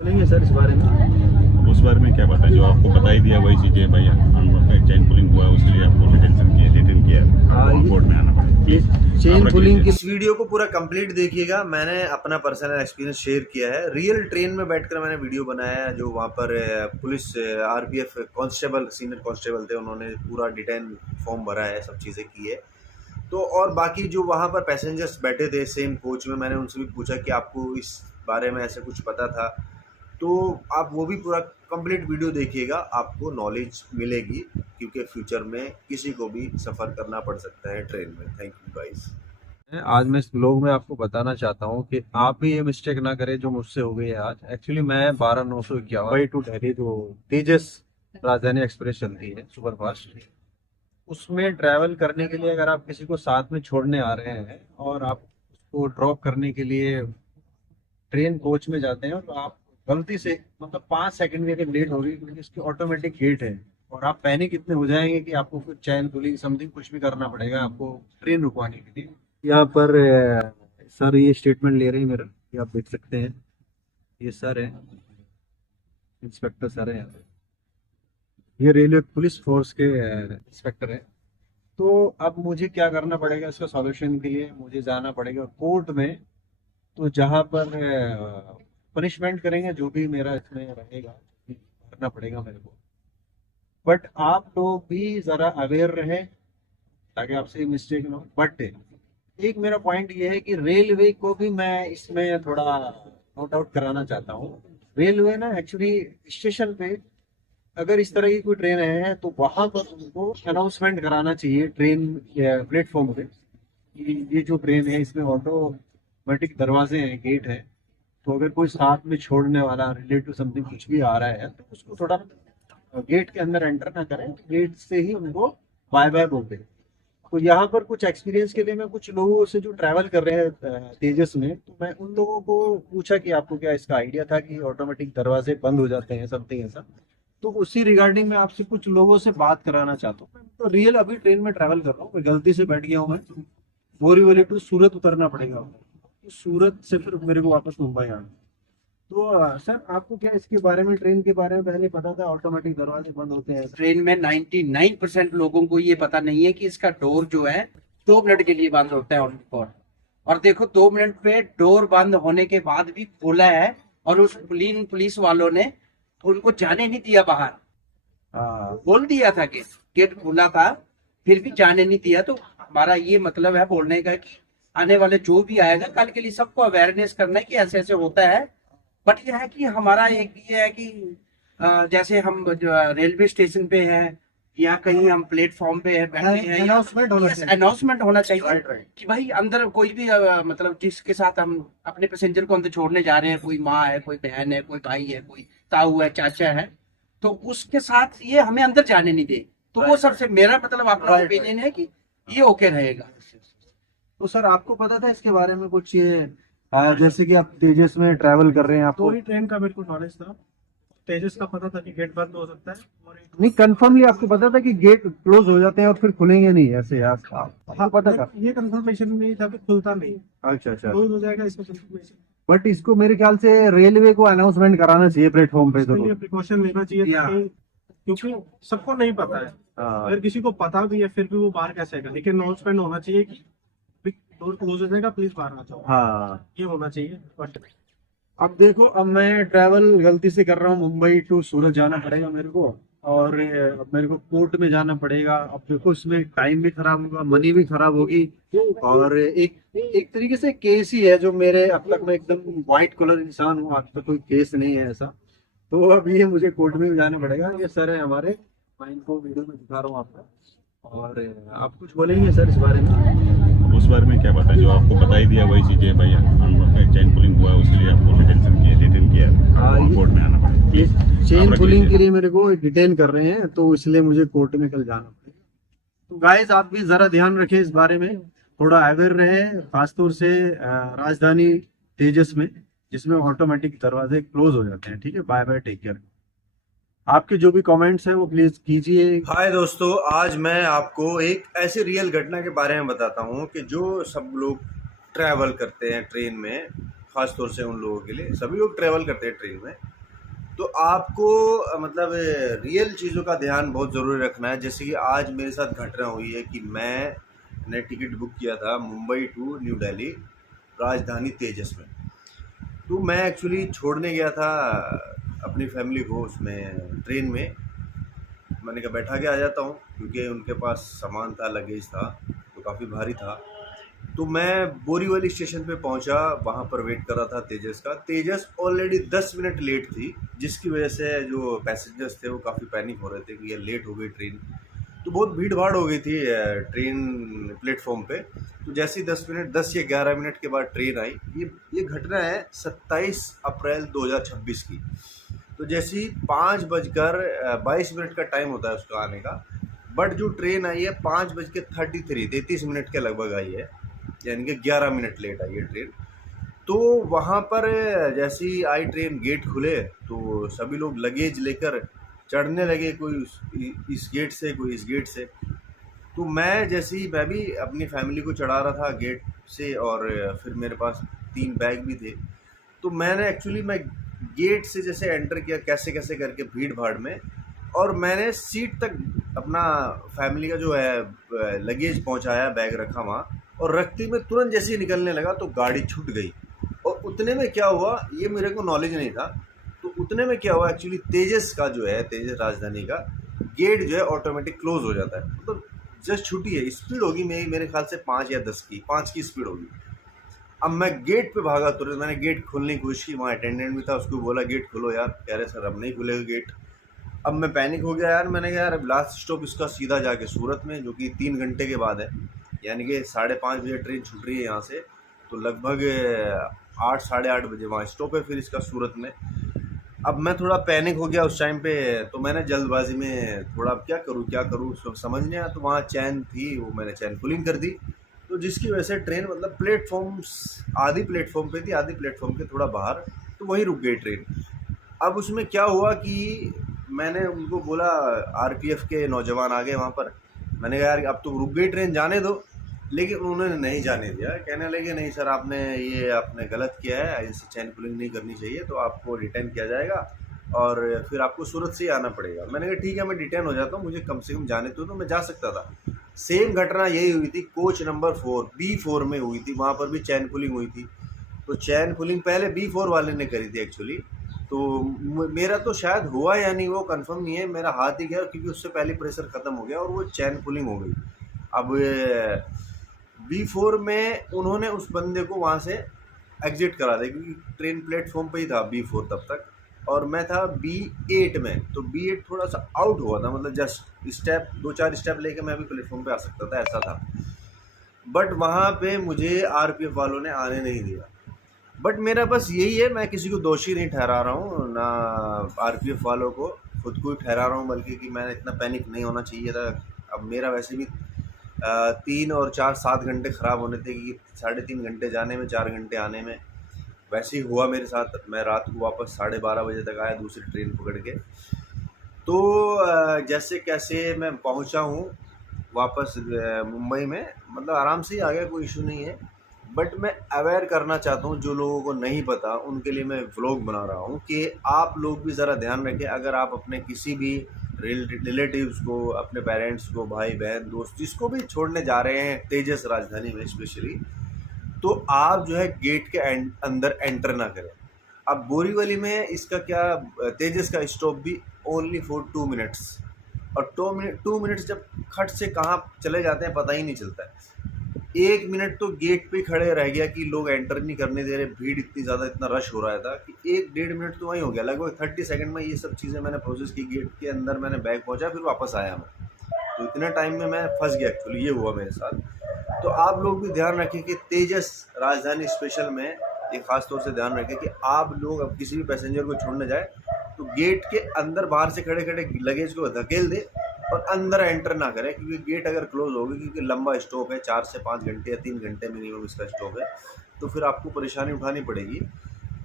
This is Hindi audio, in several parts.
बोलेंगे सर इस बारे में। उस बारे में क्या बताएं, जो आपको बता ही दिया वही चीज़ें भैया। चेन पुलिंग हुआ, उसके लिए आपको डिटेन किया, आपको कोर्ट में आना पड़ेगा। ये चेन आप रख पुलिंग की लीजिए। इस वीडियो को पूरा कंप्लीट देखिएगा। मैंने अपना पर्सनल एक्सपीरियंस शेयर किया है। रियल ट्रेन में बैठकर मैंने वीडियो बनाया है। जो वहाँ पर police RPF constable senior constable थे, उन्होंने पूरा डिटेन फॉर्म भरा है, सब चीज़ें की है। तो और बाकी जो वहाँ पर पैसेंजर्स बैठे थे सेम कोच में, मैंने उनसे भी पूछा कि आपको इस बारे में ऐसे कुछ पता था। तो आप वो भी पूरा कंप्लीट वीडियो देखिएगा, आपको नॉलेज मिलेगी, क्योंकि फ्यूचर में किसी को भी सफ़र करना पड़ सकता है ट्रेन में। Thank you guys. आज मैं इस ब्लॉग में आपको बताना चाहता हूँ कि आप भी ये मिस्टेक ना करें जो मुझसे हो गई है आज। एक्चुअली मैं 12/9/11 मुंबई टू दिल्ली जो तेजस राजधानी एक्सप्रेस चलती है सुपर फास्ट, उसमें ट्रैवल करने के लिए अगर आप किसी को साथ में छोड़ने आ रहे हैं और आप उसको ड्रॉप करने के लिए ट्रेन कोच में जाते हैं, तो आप गलती से मतलब 5 सेकंड भी अगर लेट हो गई, क्योंकि इसकी ऑटोमेटिक गेट है, और आप पैनिक इतने हो जाएंगे कि आपको कुछ चैन पुलिंग समथिंग कुछ भी करना पड़ेगा आपको ट्रेन रुकवाने के लिए। यहाँ पर सर ये स्टेटमेंट ले रहे हैं मेरा, ये आप देख सकते हैं। ये सर है, इंस्पेक्टर सर है यहाँ पे। ये रेलवे पुलिस फोर्स के इंस्पेक्टर है। तो अब मुझे क्या करना पड़ेगा, इसका सॉल्यूशन के लिए मुझे जाना पड़ेगा कोर्ट में। तो जहाँ पर पनिशमेंट करेंगे, जो भी मेरा इसमें रहेगा करना पड़ेगा मेरे को। बट आप लोग भी जरा अवेयर रहें ताकि आपसे मिस्टेक ना हो। बट एक मेरा पॉइंट ये है कि रेलवे को भी मैं इसमें थोड़ा नोट आउट कराना चाहता हूँ। रेलवे ना एक्चुअली स्टेशन पे अगर इस तरह की कोई ट्रेन है तो वहां पर उनको अनाउंसमेंट कराना चाहिए ट्रेन प्लेटफॉर्म पे कि ये जो ट्रेन है इसमें ऑटोमेटिक दरवाजे हैं, गेट है। तो अगर कोई साथ में छोड़ने वाला रिलेटिव समथिंग कुछ भी आ रहा है तो उसको थोड़ा गेट के अंदर एंटर ना करें, गेट से ही उनको बाय बाय बोल दें। तो यहाँ पर कुछ एक्सपीरियंस के लिए मैं कुछ लोगों से जो ट्रैवल कर रहे हैं तेजस में, तो मैं उन लोगों को पूछा कि आपको क्या इसका आइडिया था कि ऑटोमेटिक दरवाजे बंद हो जाते हैं समथिंग ऐसा। तो उसी रिगार्डिंग मैं आपसे कुछ लोगों से बात कराना चाहता हूँ। मैं तो रियल अभी ट्रेन में ट्रैवल कर रहा हूँ, मैं गलती से बैठ गया हूँ। मैं बोरीवली टू सूरत उतरना पड़ेगा, तो सूरत से फिर मेरे को वापस मुंबई आना। तो सर आपको क्या इसके बारे में, ट्रेन के बारे में पहले पता था ऑटोमेटिक दरवाजे बंद होते हैं? ट्रेन में 99% लोगों को ये पता नहीं है कि इसका डोर जो है 2 मिनट के लिए बंद होता है ऑन स्पॉट। और देखो 2 मिनट पे डोर बंद होने के बाद भी खोला है, और उस पुलिस वालों ने उनको जाने नहीं दिया बाहर। बोल दिया था कि गेट खुला था, फिर भी जाने नहीं दिया। तो हमारा ये मतलब है बोलने का कि आने वाले जो भी आएगा कल के लिए सबको अवेयरनेस करना है कि ऐसे ऐसे होता है। बट यह है कि हमारा एक ये है कि जैसे हम रेलवे स्टेशन पे है या कहीं हम प्लेटफॉर्म पे है बैठे हैं, अनाउंसमेंट होना चाहिए। अनाउंसमेंट होना चाहिए राइट। कि भाई अंदर कोई भी मतलब जिसके साथ हम अपने पैसेंजर को अंदर छोड़ने जा रहे हैं, कोई माँ है, कोई बहन है, कोई भाई है, कोई ताऊ है, चाचा है, तो उसके साथ ये हमें अंदर जाने नहीं दे। तो वो सबसे मेरा मतलब अपना ओपिनियन है कि ये ओके रहेगा। तो सर आपको पता था इसके बारे में कुछ, ये जैसे कि आप तेजस में ट्रैवल कर रहे हैं, आपको पूरी ट्रेन का मेरे को नॉलेज था। तेजस का पता था कि गेट बंद हो सकता है, और एक नहीं कंफर्मली आपको पता था कि गेट क्लोज हो जाते हैं और फिर खुलेंगे नहीं ऐसे? आपको पता था? ये कंफर्मेशन नहीं था कि खुलता नहीं, अच्छा अच्छा। क्लोज हो जाएगा इसका कंफर्मेशन। बट इसको मेरे ख्याल से रेलवे को अनाउंसमेंट कराना चाहिए प्लेटफॉर्म पे। इसके तो लिए प्रिकॉशन लेना चाहिए था क्योंकि सबको नहीं पता है। अगर किसी को पता भी है फिर भी वो बाहर कैसे आएगा, लेकिन अनाउंसमेंट होना चाहिए कि डोर क्लोज हो जाएगा, प्लीज बाहर आ जाओ। हाँ, ये होना चाहिए। बट अब देखो, अब मैं ट्रैवल गलती से कर रहा हूँ, मुंबई टू सूरत जाना पड़ेगा मेरे को, और अब मेरे को कोर्ट में जाना पड़ेगा। अब देखो इसमें टाइम भी खराब होगा, मनी भी खराब होगी, और एक एक तरीके से केस ही है जो मेरे, अब तक मैं एकदम व्हाइट कलर इंसान हूँ, आज तक कोई केस नहीं है ऐसा। तो अब ये मुझे कोर्ट में भी जाना पड़ेगा। ये सर है हमारे, मैं इनको वीडियो में दिखा रहा हूँ आपको। और आप कुछ बोलेंगे सर इस बारे में? उस बारे में क्या बताएं, जो आपको बता ही दिया वही चीज़ें भैया। चेन पुलिंग हुआ, उसके लिए आपको डिटेन किया, आपको कोर्ट में आना पड़ेगा। ये आप चेन रख पुलिंग लीजिए। के लिए मेरे को डिटेन कर रहे हैं, तो इसलिए मुझे कोर्ट में कल जाना पड़ेगा। तो गाइस आप भी जरा ध्यान रखें इस बारे में, थोड़ा अवेयर रहे, खासतौर से राजधानी तेजस में, जिसमें ऑटोमेटिक दरवाजे क्लोज हो जाते हैं। ठीक है, बाय बाय, टेक केयर। आपके जो भी कमेंट्स हैं वो प्लीज कीजिए। हाय दोस्तों, आज मैं आपको एक ऐसी रियल घटना के बारे में बताता हूँ कि जो सब लोग ट्रैवल करते हैं ट्रेन में, ख़ास तौर से उन लोगों के लिए, सभी लोग ट्रैवल करते हैं ट्रेन में। तो आपको मतलब रियल चीज़ों का ध्यान बहुत ज़रूरी रखना है। जैसे कि आज मेरे साथ घटना हुई है कि मैंने टिकट बुक किया था मुंबई टू न्यू दिल्ली राजधानी तेजस में। तो मैं एक्चुअली छोड़ने गया था अपनी फैमिली को उसमें ट्रेन में। मैंने कहा बैठा के आ जाता हूँ, क्योंकि उनके पास सामान था, लगेज था, तो काफ़ी भारी था। तो मैं बोरीवली स्टेशन पे पहुंचा, वहाँ पर वेट कर रहा था तेजस का। तेजस ऑलरेडी 10 मिनट लेट थी, जिसकी वजह से जो पैसेंजर्स थे वो काफ़ी पैनिक हो रहे थे कि ये लेट हो गई ट्रेन। तो बहुत भीड़ भाड़ हो गई थी ट्रेन प्लेटफॉर्म पे। तो जैसे ही 10 या 11 मिनट के बाद ट्रेन आई, ये घटना है 27 अप्रैल 2026 की। तो जैसे ही 5:22 का टाइम होता है उसका आने का, बट जो ट्रेन आई है 33 मिनट के लगभग आई है, यानी कि 11 मिनट लेट आई है ट्रेन। तो वहाँ पर जैसे ही आई ट्रेन, गेट खुले तो सभी लोग लगेज लेकर चढ़ने लगे, कोई इस गेट से, कोई इस गेट से। तो मैं भी अपनी फैमिली को चढ़ा रहा था गेट से, और फिर मेरे पास 3 बैग भी थे। तो मैं गेट से जैसे एंटर किया कैसे कैसे करके भीड़ भाड़ में, और मैंने सीट तक अपना फैमिली का जो है लगेज पहुंचाया, बैग रखा वहाँ, और रखते में तुरंत जैसे ही निकलने लगा तो गाड़ी छूट गई। और उतने में क्या हुआ, ये मेरे को नॉलेज नहीं था। तो उतने में क्या हुआ, एक्चुअली तेजस का जो है, तेजस राजधानी का गेट जो है ऑटोमेटिक क्लोज हो जाता है। तो जस्ट छुट्टी है, स्पीड होगी मेरे ख्याल से 5 या 10 की, 5 की स्पीड होगी। अब मैं गेट पे भागा तुरंत, मैंने गेट खोलने की कोशिश की, वहाँ अटेंडेंट भी था, उसको बोला गेट खोलो यार, कह रहे सर अब नहीं खुलेगा गेट। अब मैं पैनिक हो गया यार, मैंने कहा यार अब लास्ट स्टॉप इसका सीधा जाके सूरत में, जो कि 3 घंटे के बाद है, यानी कि 5:30 बजे ट्रेन छूट रही है यहाँ से, तो लगभग 8 साढ़े 8 बजे वहाँ स्टॉप है फिर इसका सूरत में। अब मैं थोड़ा पैनिक हो गया उस टाइम पे, तो मैंने जल्दबाजी में थोड़ा क्या करूँ समझ नहीं आया। तो वहाँ चैन थी, वो मैंने चैन पुलिंग कर दी, तो जिसकी वजह से ट्रेन मतलब आधी प्लेटफॉर्म पे थी, आधी प्लेटफॉर्म के थोड़ा बाहर, तो वहीं रुक गई ट्रेन। अब उसमें क्या हुआ कि मैंने उनको बोला, आरपीएफ के नौजवान आ गए वहाँ पर, मैंने कहा यार अब तो रुक गई ट्रेन, जाने दो। लेकिन उन्होंने नहीं जाने दिया, कहने लगे नहीं सर आपने गलत किया है, ऐसे चैन पुलिंग नहीं करनी चाहिए, तो आपको डिटेन किया जाएगा और फिर आपको सूरत से ही आना पड़ेगा। मैंने कहा ठीक है मैं डिटेन हो जाता हूँ, मुझे कम से कम जाने दो, तो मैं जा सकता था। सेम घटना यही हुई थी कोच नंबर 4 B4 में हुई थी, वहाँ पर भी चैन पुलिंग हुई थी। तो चैन पुलिंग पहले B4 वाले ने करी थी एक्चुअली, तो मेरा तो शायद हुआ या नहीं वो कंफर्म नहीं है, मेरा हाथ ही गया क्योंकि उससे पहले प्रेशर ख़त्म हो गया और वो चैन पुलिंग हो गई। अब B4 में उन्होंने उस बंदे को वहाँ से एग्जिट करा दिया, क्योंकि ट्रेन प्लेटफॉर्म पे ही था B4 तब तक, और मैं था B8 में। तो B8 थोड़ा सा आउट हुआ था, मतलब जस्ट स्टेप 2-4 स्टेप लेके मैं भी प्लेटफॉर्म पे आ सकता था, ऐसा था। बट वहाँ पे मुझे आरपीएफ वालों ने आने नहीं दिया। बट मेरा बस यही है, मैं किसी को दोषी नहीं ठहरा रहा हूँ, ना आरपीएफ वालों को, खुद को ही ठहरा रहा हूँ, बल्कि कि मैंने इतना पैनिक नहीं होना चाहिए था। अब मेरा वैसे भी 3 और 4 7 घंटे ख़राब होने थे, कि 3.5 घंटे जाने में, 4 घंटे आने में। वैसे ही हुआ मेरे साथ, मैं रात को वापस 12:30 बजे तक आया दूसरी ट्रेन पकड़ के। तो जैसे कैसे मैं पहुंचा हूं वापस मुंबई में, मतलब आराम से ही आ गया, कोई इशू नहीं है। बट मैं अवेयर करना चाहता हूं, जो लोगों को नहीं पता उनके लिए मैं व्लॉग बना रहा हूं, कि आप लोग भी ज़रा ध्यान रखें। अगर आप अपने किसी भी रिलेटिव्स को, अपने पेरेंट्स को, भाई बहन दोस्त, जिसको भी छोड़ने जा रहे हैं तेजस राजधानी में स्पेशली, तो आप जो है गेट के अंदर एंटर ना करें। अब बोरीवली में इसका क्या, तेजस का स्टॉप भी ओनली फॉर 2 मिनट्स, और 2 मिनट्स जब खट से कहाँ चले जाते हैं पता ही नहीं चलता है। 1 मिनट तो गेट पे खड़े रह गया कि लोग एंटर नहीं करने दे रहे, भीड़ इतनी ज़्यादा, इतना रश हो रहा था कि 1-1.5 मिनट तो वहीं हो गया। लगभग 30 सेकंड में ये सब चीज़ें मैंने प्रोसेस की, गेट के अंदर मैंने बैग पहुँचा, फिर वापस आया मैं। तो इतने टाइम में मैं फंस गया एक्चुअली, ये हुआ मेरे साथ। तो आप लोग भी ध्यान रखें कि तेजस राजधानी स्पेशल में ये खास तौर से ध्यान रखें कि आप लोग अब किसी भी पैसेंजर को छोड़ने जाए तो गेट के अंदर बाहर से खड़े खड़े लगेज को धकेल दे और अंदर एंटर ना करें, क्योंकि गेट अगर क्लोज होगी, क्योंकि लंबा स्टॉप है, 4 से 5 घंटे या 3 घंटे मिनिमम इसका स्टॉप है, तो फिर आपको परेशानी उठानी पड़ेगी।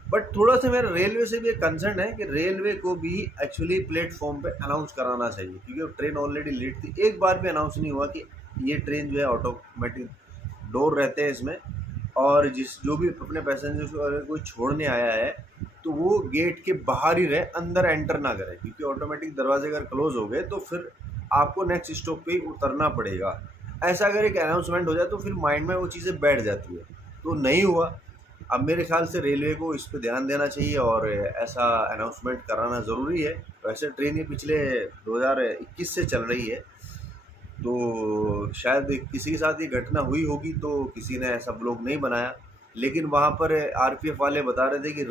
बट थोड़ा सा मेरा रेलवे से भी एक कंसर्न है कि रेलवे को भी एक्चुअली प्लेटफॉर्म पे अनाउंस कराना चाहिए, क्योंकि ट्रेन ऑलरेडी लेट थी। एक बार भी अनाउंस नहीं हुआ कि ये ट्रेन जो है ऑटोमेटिक डोर रहते हैं इसमें, और जो भी अपने पैसेंजर्स को अगर कोई छोड़ने आया है तो वो गेट के बाहर ही रहे, अंदर एंटर ना करे, क्योंकि ऑटोमेटिक दरवाजे अगर क्लोज हो गए तो फिर आपको नेक्स्ट स्टॉप पे ही उतरना पड़ेगा। ऐसा अगर एक अनाउंसमेंट हो जाए तो फिर माइंड में वो चीज़ें बैठ जाती है, तो नहीं हुआ। अब मेरे ख्याल से रेलवे को इस पे ध्यान देना चाहिए और ऐसा अनाउंसमेंट कराना ज़रूरी है। वैसे ट्रेन ये पिछले 2021 से चल रही है, तो शायद किसी के साथ ये घटना हुई होगी तो किसी ने ऐसा ब्लॉग नहीं बनाया, लेकिन वहाँ पर आरपीएफ वाले बता रहे थे कि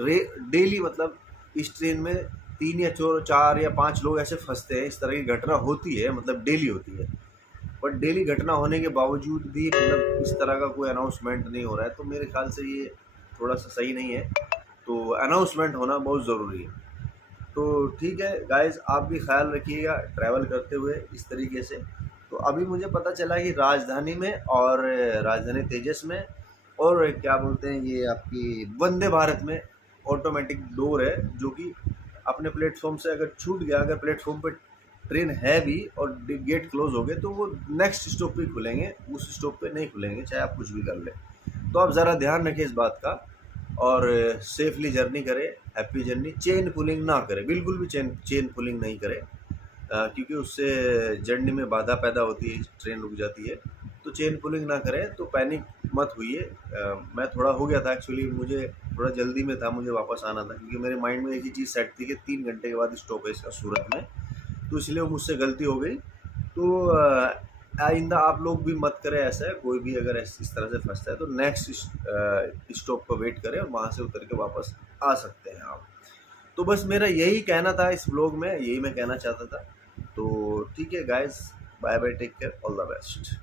डेली मतलब इस ट्रेन में 3 या 4 या 5 लोग ऐसे फंसते हैं, इस तरह की घटना होती है, मतलब डेली होती है। बट डेली घटना होने के बावजूद भी मतलब इस तरह का कोई अनाउंसमेंट नहीं हो रहा है, तो मेरे ख्याल से ये थोड़ा सा सही नहीं है। तो अनाउंसमेंट होना बहुत ज़रूरी है। तो ठीक है गाइस, आप भी ख्याल रखिएगा ट्रैवल करते हुए इस तरीके से। तो अभी मुझे पता चला कि राजधानी में और राजधानी तेजस में और क्या बोलते हैं ये आपकी वंदे भारत में ऑटोमेटिक डोर है, जो कि अपने प्लेटफॉर्म से अगर छूट गया, अगर प्लेटफॉर्म पर ट्रेन है भी और गेट क्लोज हो गए तो वो नेक्स्ट स्टॉप पे खुलेंगे, उस स्टॉप पे नहीं खुलेंगे, चाहे आप कुछ भी कर लें। तो आप ज़रा ध्यान रखें इस बात का और सेफली जर्नी करें, हैप्पी जर्नी। चेन पुलिंग ना करें, बिल्कुल भी चेन पुलिंग नहीं करें, क्योंकि उससे जर्नी में बाधा पैदा होती है, ट्रेन रुक जाती है। तो चेन पुलिंग ना करें, तो पैनिक मत होइए। मैं थोड़ा हो गया था एक्चुअली, मुझे थोड़ा जल्दी में था, मुझे वापस आना था, क्योंकि मेरे माइंड में एक ही चीज़ सेट थी कि 3 घंटे के बाद स्टॉप है इसका सूरत में, तो इसलिए मुझसे गलती हो गई। तो आइंदा आप लोग भी मत करें ऐसा, कोई भी अगर इस तरह से फंसता है तो नेक्स्ट स्टॉप पर वेट करें और वहाँ से उतर के वापस आ सकते हैं आप। तो बस मेरा यही कहना था इस ब्लॉग में, यही मैं कहना चाहता था। तो ठीक है guys, bye bye, take care, all the best.